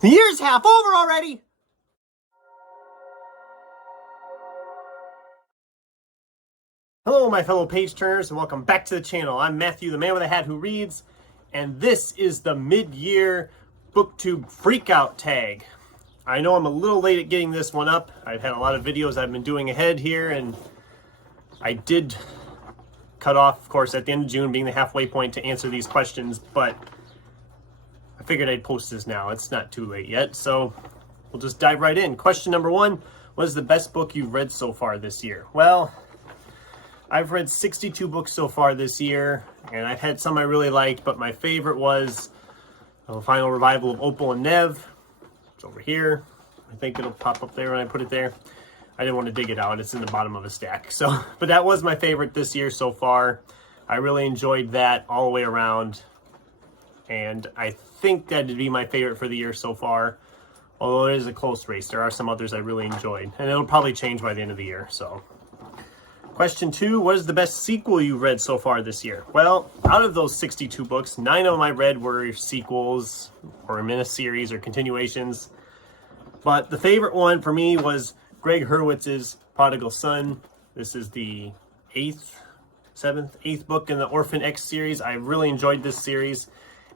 The year's half over already! Hello, my fellow page turners, and welcome back to the channel. I'm Matthew, the man with a hat who reads, and this is the mid-year Booktube Freakout tag. I know I'm a little late at getting this one up. I've had a lot of videos I've been doing ahead here, and I did cut off, of course, at the end of June, being the halfway point to answer these questions, but I figured I'd post this now. It's not too late yet, so we'll just dive right in. Question number one, what is the best book you've read so far this year? Well, I've read 62 books so far this year, and I've had some I really liked, but my favorite was the final revival of Opal and Nev. It's over here. I think it'll pop up there when I put it there. I didn't want to dig it out. It's in the bottom of a stack. But that was my favorite this year so far. I really enjoyed that all the way around, and I think that'd be my favorite for the year so far. Although it is a close race, there are some others I really enjoyed, and it'll probably change by the end of the year. So, question two, what is the best sequel you've read so far this year? Well, out of those 62 books, 9 of them I read were sequels or miniseries or continuations. But the favorite one for me was Greg Hurwitz's Prodigal Son. This is the 8th book in the Orphan X series. I really enjoyed this series,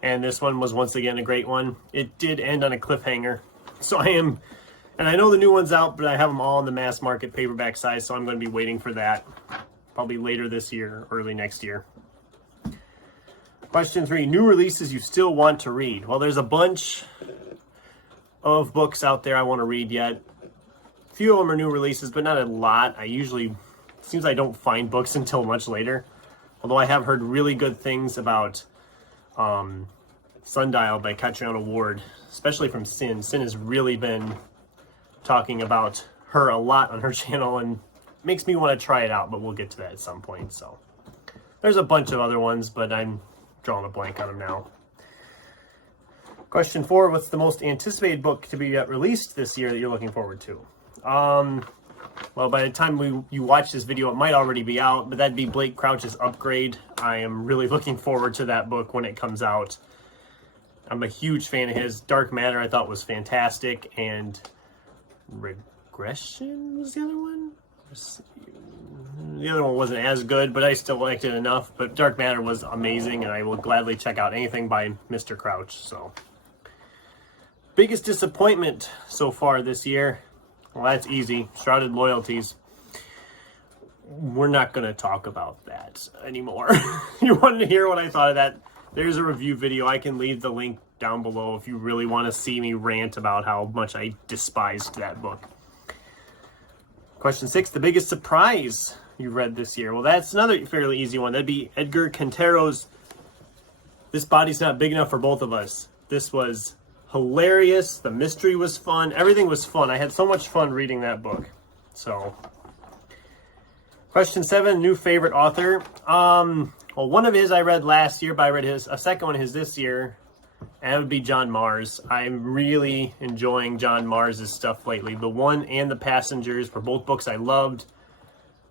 and this one was once again a great one. It did end on a cliffhanger, so and I know the new one's out, but I have them all in the mass market paperback size, so I'm going to be waiting for that probably later this year, early next year. Question three, new releases you still want to read. Well, there's a bunch of books out there I want to read yet. A few of them are new releases, but not a lot. It seems I don't find books until much later. Although I have heard really good things about Sundial by Catriona Ward, especially from Sin. Sin has really been talking about her a lot on her channel, and makes me want to try it out, but we'll get to that at some point. So there's a bunch of other ones, but I'm drawing a blank on them now. Question four, what's the most anticipated book to be released this year that you're looking forward to? Well, by the time you watch this video, it might already be out, but that'd be Blake Crouch's Upgrade. I am really looking forward to that book when it comes out. I'm a huge fan of his. Dark Matter I thought was fantastic, and Regression was the other one? The other one wasn't as good, but I still liked it enough. But Dark Matter was amazing, and I will gladly check out anything by Mr. Crouch. So, biggest disappointment so far this year? Well, that's easy. Shrouded Loyalties. We're not going to talk about that anymore. You wanted to hear what I thought of that? There's a review video. I can leave the link down below if you really want to see me rant about how much I despised that book. Question six, the biggest surprise you read this year? Well, that's another fairly easy one. That'd be Edgar Cantero's This Body's Not Big Enough for Both of Us. This was hilarious. The mystery was fun. Everything was fun. I had so much fun reading that book. So, question seven, new favorite author. Well, one of his I read last year, but I read a second one of his this year, and that would be John Mars. I'm really enjoying John Mars' stuff lately. The One and The Passengers were both books I loved.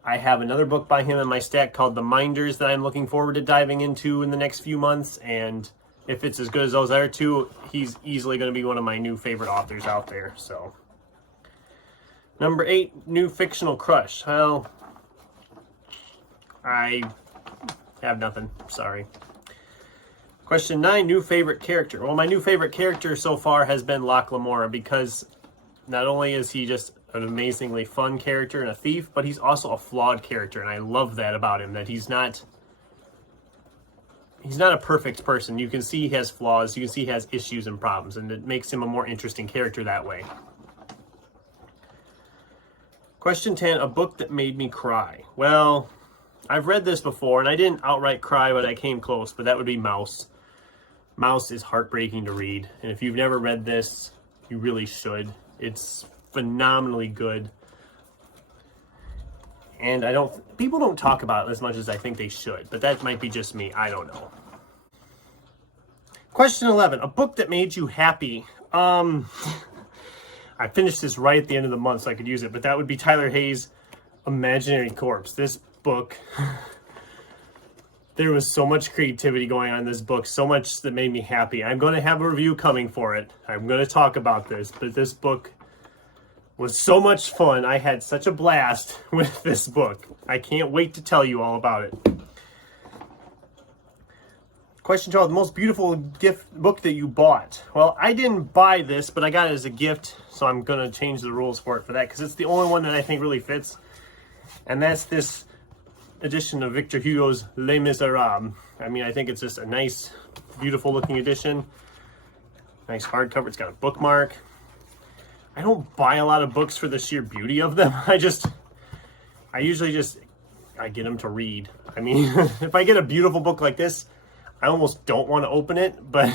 I have another book by him in my stack called The Minders that I'm looking forward to diving into in the next few months, and if it's as good as those other two, he's easily going to be one of my new favorite authors out there. So, number eight, new fictional crush. Well, I have nothing. Sorry. Question nine, new favorite character. Well, my new favorite character so far has been Locke Lamora, because not only is he just an amazingly fun character and a thief, but he's also a flawed character, and I love that about him, that he's not a perfect person. You can see he has flaws, you can see he has issues and problems, and it makes him a more interesting character that way. Question 10, a book that made me cry. Well, I've read this before, and I didn't outright cry, but I came close, but that would be Mouse. Mouse is heartbreaking to read, and if you've never read this, you really should. It's phenomenally good. And people don't talk about it as much as I think they should, but that might be just me. I don't know. Question 11, a book that made you happy. I finished this right at the end of the month, so I could use it, but that would be Tyler Hayes' Imaginary Corpse. This book There was so much creativity going on in this book, so much that made me happy. I'm going to have a review coming for it. I'm going to talk about this, but this book was so much fun. I had such a blast with this book. I can't wait to tell you all about it. Question 12, the most beautiful book that you bought. Well, I didn't buy this, but I got it as a gift, so I'm going to change the rules for that because it's the only one that I think really fits. And that's this edition of Victor Hugo's Les Miserables. I mean, I think it's just a nice, beautiful looking edition. Nice hardcover. It's got a bookmark. I don't buy a lot of books for the sheer beauty of them. I usually just get them to read. I mean, if I get a beautiful book like this, I almost don't want to open it, but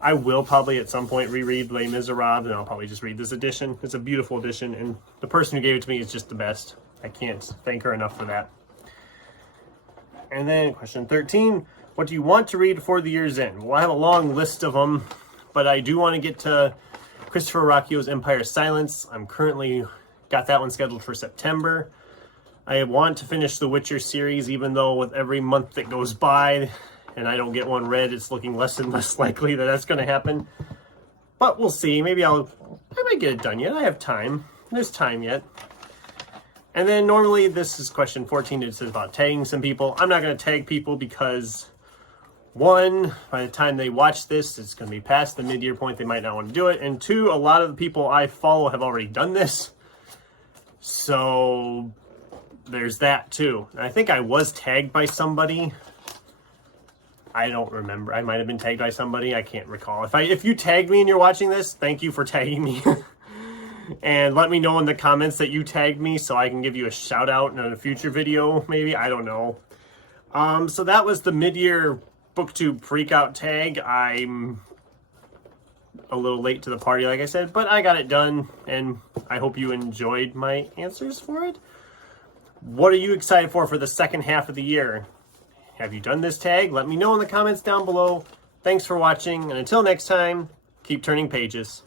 I will probably at some point reread Les Miserables, and I'll probably just read this edition. It's a beautiful edition, and the person who gave it to me is just the best. I can't thank her enough for that. And then question 13, what do you want to read before the year's end? Well, I have a long list of them, but I do want to get to Christopher Ruocchio's Empire of Silence. I'm currently got that one scheduled for September. I want to finish the Witcher series, even though with every month that goes by and I don't get one read, it's looking less and less likely that that's going to happen. But we'll see. Maybe I might get it done yet. I have time. There's time yet. And then normally this is question 14. It says about tagging some people. I'm not going to tag people because, one, by the time they watch this, it's going to be past the mid-year point. They might not want to do it. And two, a lot of the people I follow have already done this. So there's that too. And I think I was tagged by somebody. I don't remember. I might have been tagged by somebody. I can't recall. If you tagged me and you're watching this, thank you for tagging me. And let me know in the comments that you tagged me so I can give you a shout out in a future video, maybe. I don't know. So that was the mid-year Booktube Freakout tag. I'm a little late to the party, like I said, but I got it done, and I hope you enjoyed my answers for it. What are you excited for the second half of the year? Have you done this tag? Let me know in the comments down below. Thanks for watching, and until next time, keep turning pages.